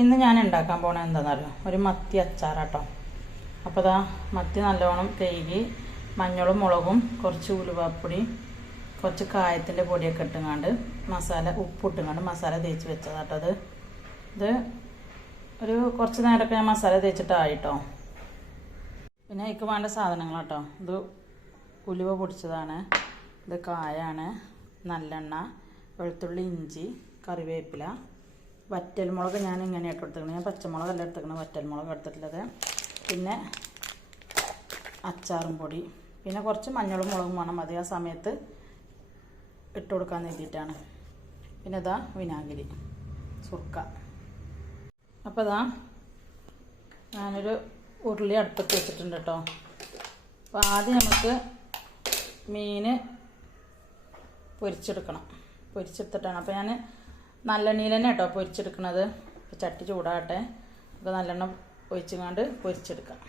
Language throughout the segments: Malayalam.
ഇന്ന് ഞാൻ ഉണ്ടാക്കാൻ പോണത് എന്താണെന്നറിയോ ഒരു മത്തി അച്ചാറാട്ടോ. അപ്പോൾ ദാ മത്തി നല്ലോണം കഴുകി മഞ്ഞളും മുളകും കുറച്ച് ഉലുവാപ്പൊടി കുറച്ച് കായത്തിന്റെ പൊടിയൊക്കെ ഇട്ടുങ്ങാണ്ട് മസാല ഉപ്പിട്ടുങ്ങാണ്ട് മസാല തേച്ച് വെച്ചതാട്ടോ അത്. ഇത് ഒരു കുറച്ച് നേരമൊക്കെ ഞാൻ മസാല തേച്ചിട്ടായിട്ടോ. പിന്നെ എനിക്ക് വേണ്ട സാധനങ്ങളാട്ടോ. ഇത് ഉലുവ പൊടിച്ചതാണ്. ഇത് കായാണ് നല്ലെണ്ണ വെളുത്തുള്ളി ഇഞ്ചി കറിവേപ്പില വറ്റൽമുളക് ഞാൻ ഇങ്ങനെ ഇട്ട് ഞാൻ പച്ചമുളകല്ല എടുത്തിരിക്കുന്നത് വറ്റൽമുളക് എടുത്തിട്ടുള്ളത്. പിന്നെ അച്ചാറും പൊടി പിന്നെ കുറച്ച് മഞ്ഞളും മുളകും വേണം. അതേ ആ സമയത്ത് ഇട്ട് കൊടുക്കാൻ വേണ്ടിയിട്ടാണ്. പിന്നെ ഇതാ വിനാഗിരി സുർക്ക. അപ്പോൾ ഇതാ ഞാനൊരു ഉരുളി അടുപ്പത്ത് വെച്ചിട്ടുണ്ട് കേട്ടോ. അപ്പോൾ ആദ്യം നമുക്ക് മീൻ പൊരിച്ചെടുക്കണം. പൊരിച്ചെടുത്തിട്ടാണ്. അപ്പോൾ ഞാൻ നല്ലെണ്ണയിൽ തന്നെ കേട്ടോ പൊരിച്ചെടുക്കണത്. ചട്ടി ചൂടാകട്ടെ. അപ്പോൾ നല്ലെണ്ണ ഒഴിച്ചുകൊണ്ട് പൊരിച്ചെടുക്കാം.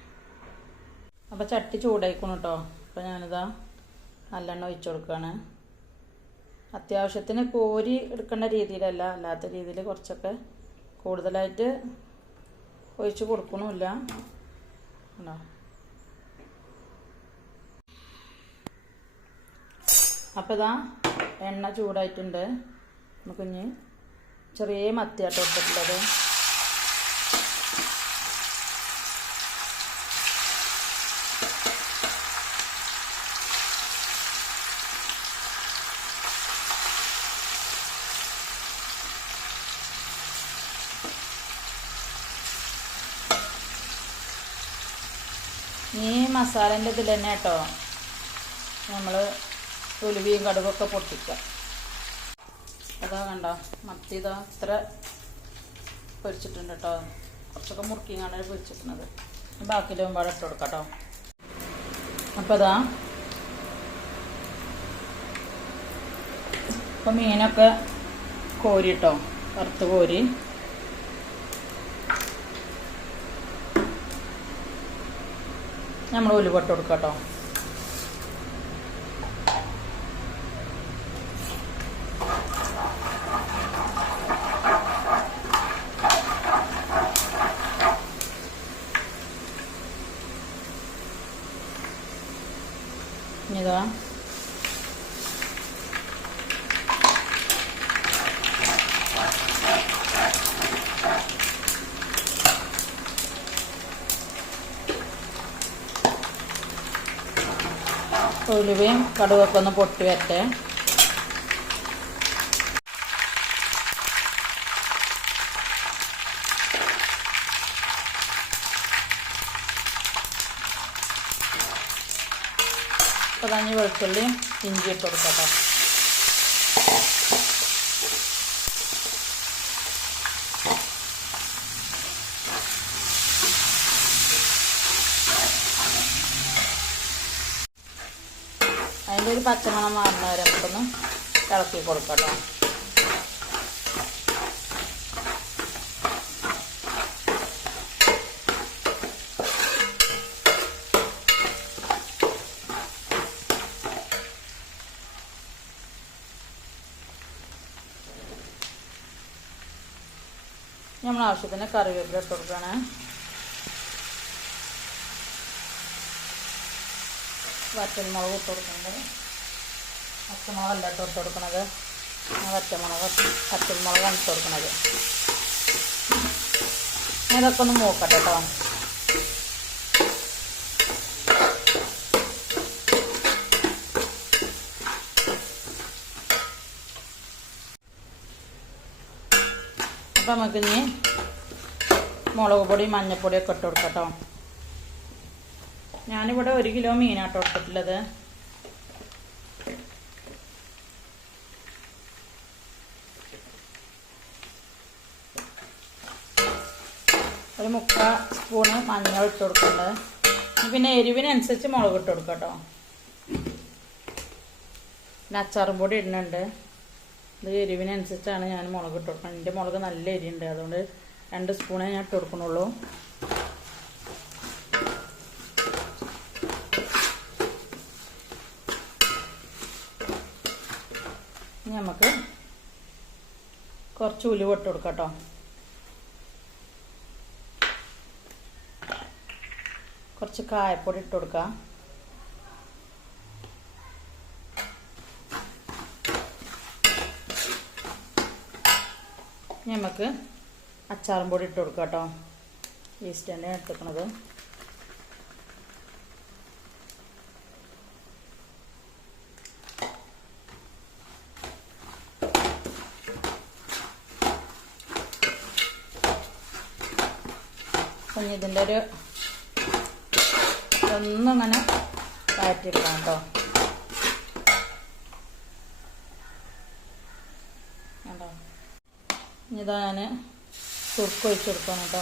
അപ്പോൾ ചട്ടി ചൂടായിക്കണം കേട്ടോ അപ്പോൾ ഞാനിതാ നല്ലെണ്ണ ഒഴിച്ചു കൊടുക്കുകയാണ് അത്യാവശ്യത്തിന് കോരി എടുക്കേണ്ട രീതിയിലല്ല. അല്ലാത്ത രീതിയിൽ കുറച്ചൊക്കെ കൂടുതലായിട്ട് ഒഴിച്ച് കൊടുക്കണമില്ല ഉണ്ടോ അപ്പോൾ ഇതാ എണ്ണ ചൂടായിട്ടുണ്ട്. നമുക്കിനി ചെറിയ മത്തിയാട്ടോ ഇട്ടിട്ടുള്ളത്. ഈ മസാലന്റെ ഇതിൽ തന്നെ കേട്ടോ നമ്മൾ ഉലുവയും കടുകൊക്കെ പൊട്ടിക്കുക. അതാ കണ്ടോ മത്തി ഇതാ ഇത്ര പൊരിച്ചിട്ടുണ്ട് കേട്ടോ കുറച്ചൊക്കെ മുറുക്കിങ്ങാണ് പൊരിച്ചിട്ടുള്ളത്. ബാക്കി മുമ്പാടെ ഇട്ട് കൊടുക്കാം കേട്ടോ അപ്പോൾ ഇതാ ഇപ്പം മീനൊക്കെ കോരി കേട്ടോ വറുത്ത് കോരി. നമ്മൾ ഉലുവട്ട് കൊടുക്കാം കേട്ടോ ഇതാ ഉലുവയും കടുകൊക്കെ ഒന്ന് പൊട്ടി വരട്ടെ. പതഞ്ഞ് വെളുത്തുള്ളി ഇഞ്ചി ഇട്ട് കൊടുക്കട്ടോ. അതിന്റെ ഒരു പച്ചമണം മാറുന്നവരെ നമുക്കൊന്ന് ഇളക്കി കൊടുക്കട്ടോ. നമ്മൾ ആവശ്യത്തിന് കറിവേപ്പില ഇട്ട് കൊടുക്കുകയാണ് വറ്റൽമുളക് ഇട്ട് കൊടുക്കുന്നത് പച്ചമുളകല്ല ഇട്ട് ഇട്ട് കൊടുക്കുന്നത് വറ്റമുളക് വറ്റൽമുളകാണ് ഇട്ട് കൊടുക്കുന്നത് ഇതൊക്കെ ഒന്ന് മൂക്കട്ടെ കേട്ടോ. അപ്പം നമുക്കിനി മുളക് പൊടി മഞ്ഞൾപ്പൊടിയൊക്കെ ഇട്ട് കൊടുക്കട്ടോ. ഞാനിവിടെ ഒരു കിലോ മീനാട്ടോ എടുത്തിട്ടുള്ളത്. ഒരു മുക്കാ സ്പൂണ് മഞ്ഞൾ ഇട്ട് കൊടുക്കുന്നുണ്ട്. പിന്നെ എരിവിനനുസരിച്ച് മുളക് ഇട്ട് കൊടുക്കാം കേട്ടോ പിന്നെ അച്ചാറും പൊടി ഇടുന്നുണ്ട്. ഇത് എരിവിനനുസരിച്ചാണ് ഞാൻ മുളക് ഇട്ട് കൊടുക്കുന്നത്. എന്റെ മുളക് നല്ല എരിയുണ്ട് അതുകൊണ്ട് രണ്ട് സ്പൂണേ ഞാൻ ഇട്ട് കൊടുക്കണുള്ളൂ ഇനി നമുക്ക് കുറച്ച് ഉലുവ ഇട്ട് കൊടുക്കാം കേട്ടോ. കുറച്ച് കായപ്പൊടി ഇട്ട് കൊടുക്കാം. നമുക്ക് അച്ചാറും പൊടി ഇട്ട് കൊടുക്കാം കേട്ടോ. ഈസ്റ്റ് തന്നെ എടുത്തുക്കണത് പിന്നെ ഇതിന്റെ ഒരു ഒന്നങ്ങനെ വഴറ്റിയെടുക്കാം കേട്ടോ. കണ്ടോ? ഇതാ ഞാൻ സുർക്ക് ഒഴിച്ചു കൊടുക്കണം കേട്ടോ.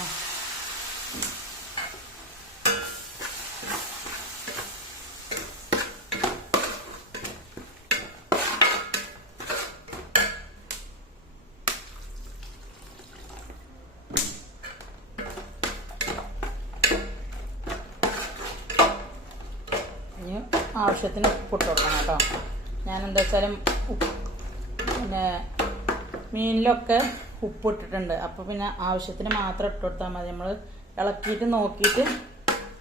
ആവശ്യത്തിന് ഉപ്പിട്ട് കൊടുക്കണം കേട്ടോ. ഞാൻ എന്താ വെച്ചാലും പിന്നെ മീനിലൊക്കെ ഉപ്പിട്ടിട്ടുണ്ട്. അപ്പോൾ പിന്നെ ആവശ്യത്തിന് മാത്രം ഇട്ട് കൊടുത്താൽ മതി. നമ്മൾ ഇളക്കിയിട്ട് നോക്കിയിട്ട്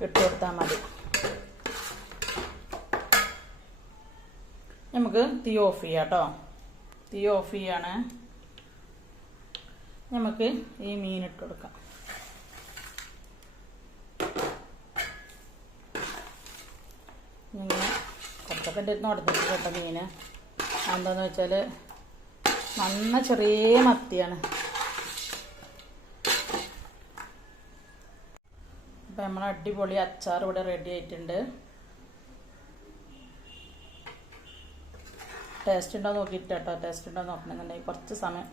ഇട്ട് കൊടുത്താൽ മതി. നമുക്ക് തീ ഓഫ് ചെയ്യാം കേട്ടോ തീ ഓഫ് ചെയ്യാണ്. നമുക്ക് ഈ മീൻ ഇട്ട് കൊടുക്കാം. ഇങ്ങനെ കുറച്ചൊക്കെ എന്റെ അടുത്ത് കേട്ടോ മീന്. എന്താന്ന് വെച്ചാൽ നന്ന ചെറിയ മത്തിയാണ്. അപ്പം നമ്മൾ അടിപൊളി അച്ചാർ ഇവിടെ റെഡി ആയിട്ടുണ്ട്. ടേസ്റ്റ് ഉണ്ടോ നോക്കിയിട്ട് കേട്ടോ. ടേസ്റ്റ് ഉണ്ടോ നോക്കണമെന്നുണ്ടെങ്കിൽ കുറച്ച് സമയം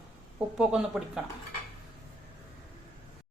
ഉപ്പൊക്കെ ഒന്ന് പിടിക്കണം.